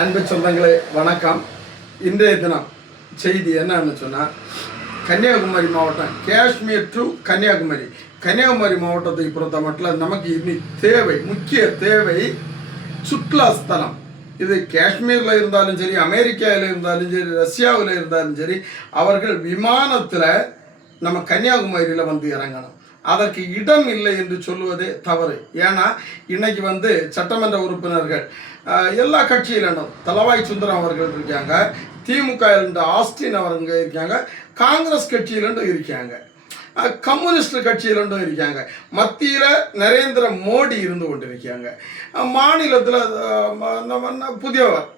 அன்பு சொந்தங்களே வணக்கம். இன்றைய தினம் செய்தி என்னன்னு சொன்னால், கன்னியாகுமரி மாவட்டம், காஷ்மீர் டு கன்னியாகுமரி மாவட்டத்தை பொறுத்த மட்டும் நமக்கு இனி தேவை, முக்கிய தேவை சுற்றுலா ஸ்தலம். இது காஷ்மீரில் இருந்தாலும் சரி, அமெரிக்காவில் இருந்தாலும் சரி, ரஷ்யாவில் இருந்தாலும் சரி, அவர்கள் விமானத்தில் நம்ம கன்னியாகுமரியில் வந்து இறங்கணும். அதற்கு இடம் இல்லை என்று சொல்லுவதே தவறு. ஏன்னா இன்னைக்கு சட்டமன்ற உறுப்பினர்கள் எல்லா கட்சியிலும் தளவாய் சுந்தரம் அவர்கள் இருக்காங்க, திமுக ஆஸ்டின் அவர்கள் இருக்காங்க, காங்கிரஸ் கட்சியிலும் இருக்காங்க, கம்யூனிஸ்ட் கட்சியிலும் இருக்காங்க, மத்தியில் நரேந்திர மோடி இருந்து கொண்டிருக்காங்க, மாநிலத்தில் புதியவர்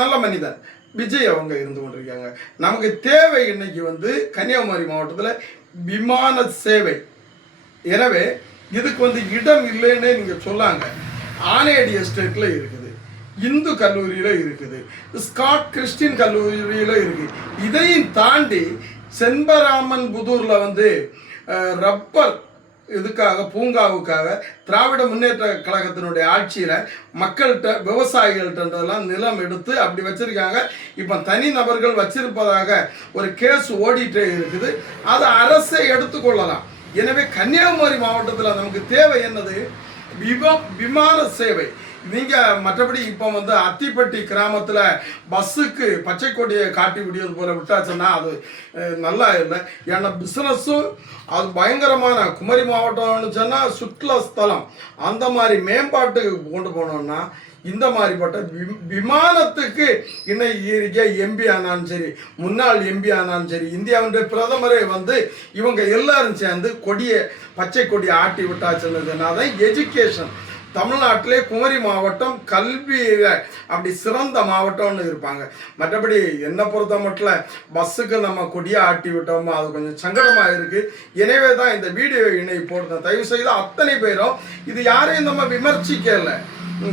நல்ல மனிதர் விஜய் அவங்க இருந்து கொண்டிருக்காங்க. நமக்கு தேவை இன்னைக்கு கன்னியாகுமரி மாவட்டத்தில் விமான சேவை. எனவே இதுக்கு இடம் இல்லைன்னு நீங்கள் சொல்லாங்க. ஆனேடி எஸ்டேட்டில் இருக்குது, இந்து கல்லூரியில் இருக்குது, ஸ்காட் கிறிஸ்டின் கல்லூரியில் இருக்குது. இதையும் தாண்டி செண்பராமன் புதூரில் ரப்பர் இதுக்காக பூங்காவுக்காக திராவிட முன்னேற்ற கழகத்தினுடைய ஆட்சியில் மக்கள்கிட்ட விவசாயிகள்கிட்டலாம் நிலம் எடுத்து அப்படி வச்சுருக்காங்க. இப்போ தனி நபர்கள் வச்சிருப்பதாக ஒரு கேஸ் ஓடிட்டே இருக்குது. அதை அரசை எடுத்துக்கொள்ளலாம். எனவே கன்னியாகுமரி மாவட்டத்தில் நமக்கு தேவை என்னது? விமான சேவை. நீங்கள் மற்றபடி இப்போ அத்திப்பட்டி கிராமத்தில் பஸ்ஸுக்கு பச்சை கொடியை காட்டி விடியது போல் விட்டாச்சுன்னா அது நல்லா இல்லை. ஏன்னா பிஸ்னஸும் அது பயங்கரமான குமரி மாவட்டம்னு சொன்னால் சுற்றுலா ஸ்தலம், அந்த மாதிரி மேம்பாட்டுக்கு கொண்டு போனோம்னா இந்த மாதிரிப்பட்ட விமானத்துக்கு இன்னைக்கு எம்பி ஆனாலும் சரி, முன்னாள் எம்பி ஆனாலும் சரி, இந்தியாவுடைய பிரதமரே இவங்க எல்லாரும் சேர்ந்து பச்சை கொடியை ஆட்டி விட்டாச்சுன்னா தான் எஜுகேஷன். தமிழ்நாட்டிலே குமரி மாவட்டம் கல்வியில் அப்படி சிறந்த மாவட்டம்னு இருப்பாங்க. மற்றபடி என்னை பொறுத்த மட்டும் பஸ்ஸுக்கு நம்ம கொடியை ஆட்டி விட்டோமோ அது கொஞ்சம் சங்கடமாக இருக்குது. எனவே தான் இந்த வீடியோ இணை போடுறேன். தயவு செய்து அத்தனை பேரும் இது யாரையும் நம்ம விமர்சிக்கல.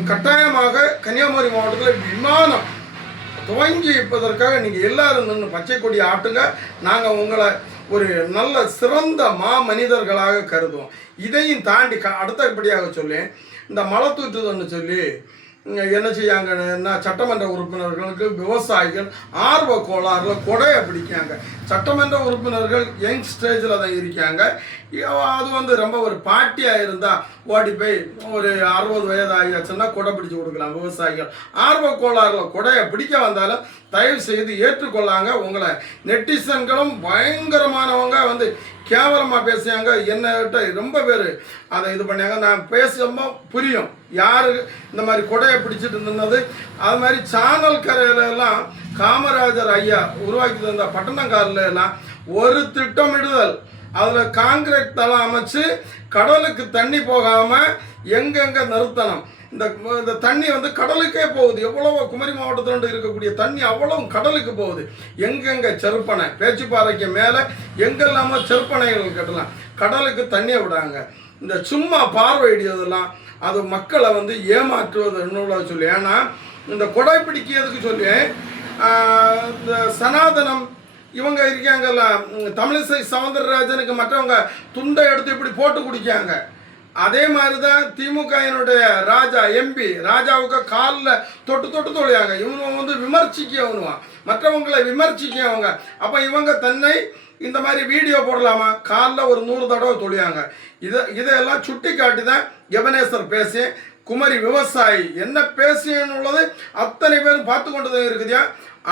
கட்டாயமாக கன்னியாகுமரி மாவட்டத்தில் விமானம் துவங்கி இருப்பதற்காக நீங்கள் எல்லாரும் நின்று பச்சை கொடி ஆட்டுங்க. நாங்கள் உங்களை ஒரு நல்ல சிறந்த மனிதர்களாக கருதுவோம். இதையும் தாண்டி அடுத்தபடியாக சொல்லி இந்த மலை தூற்றுதல்னு சொல்லி என்ன செய்யாங்கன்னா, சட்டமன்ற உறுப்பினர்களுக்கு விவசாயிகள் ஆர்வ கோளாறுல கொடையை பிடிக்காங்க. சட்டமன்ற உறுப்பினர்கள் யங் ஸ்டேஜில் தான் இருக்காங்க. அது ரொம்ப ஒரு பார்ட்டியாக இருந்தால் ஓடி போய் ஒரு 60 வயது ஆகியாச்சுன்னா கொடை பிடிச்சி கொடுக்கலாம். விவசாயிகள் ஆர்வ கோளாறுல கொடையை பிடிக்க வந்தாலும் தயவு செய்து ஏற்றுக்கொள்ளாங்க. உங்களை நெட்டிசன்களும் பயங்கரமானவங்க கேவலமாக பேசுவாங்க. என்னகிட்ட ரொம்ப பேர் அதை இது பண்ணாங்க. நான் பேசும்போது புரியும் யாரு இந்த மாதிரி கொடையை பிடிச்சிட்டு இருந்தது. அது மாதிரி சானல் கரையிலெல்லாம் காமராஜர் ஐயா உருவாக்கி தந்த பட்டணங்காரில் எல்லாம் ஒரு திட்டமிடுதல், அதில் காங்கிரீட் தளம் அமைச்சு கடலுக்கு தண்ணி போகாமல் எங்கெங்கே நிறுத்தணும். இந்த தண்ணி கடலுக்கே போகுது. எவ்வளவோ குமரி மாவட்டத்தில் இருக்கக்கூடிய தண்ணி அவ்வளவு கடலுக்கு போகுது. எங்கெங்கே செருப்பனை, பேச்சுப்பாறைக்கு மேலே எங்கெல்லாமோ செருப்பனைகள் கட்டலாம், கடலுக்கு தண்ணியை விடாங்க. இந்த சும்மா பார்வையிடியதெல்லாம் அது மக்களை ஏமாற்றுவது என்னோட சொல்லி. ஏன்னா இந்த கொடை பிடிக்கிறதுக்கு சொல்லி இந்த சனாதனம் இவங்க இருக்காங்கல்ல, தமிழிசை சவுந்தரராஜனுக்கு மற்றவங்க துண்டை எடுத்து இப்படி போட்டு குடிக்காங்க. அதே மாதிரி தான் திமுகவினுடைய ராஜா எம்பி ராஜாவுக்கு காலில் தொட்டு தொழியாங்க. இவங்க விமர்சிக்கவனுவான், மற்றவங்களை விமர்சிக்கவங்க. அப்போ இவங்க தன்னை இந்த மாதிரி வீடியோ போடலாமா? காலில் ஒரு 100 தடவை தொழியாங்க. இதையெல்லாம் சுட்டி காட்டி தான் எபனேசர் பேசி குமரி விவசாயி என்ன பேசியன்னு உள்ளது அத்தனை பேரும் பார்த்து கொண்டு தான் இருக்குதுயா.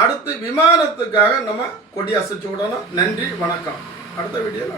அடுத்து விமானத்துக்காக நம்ம கொடி அசைச்சு விடணும். நன்றி, வணக்கம். அடுத்த வீடியோவில்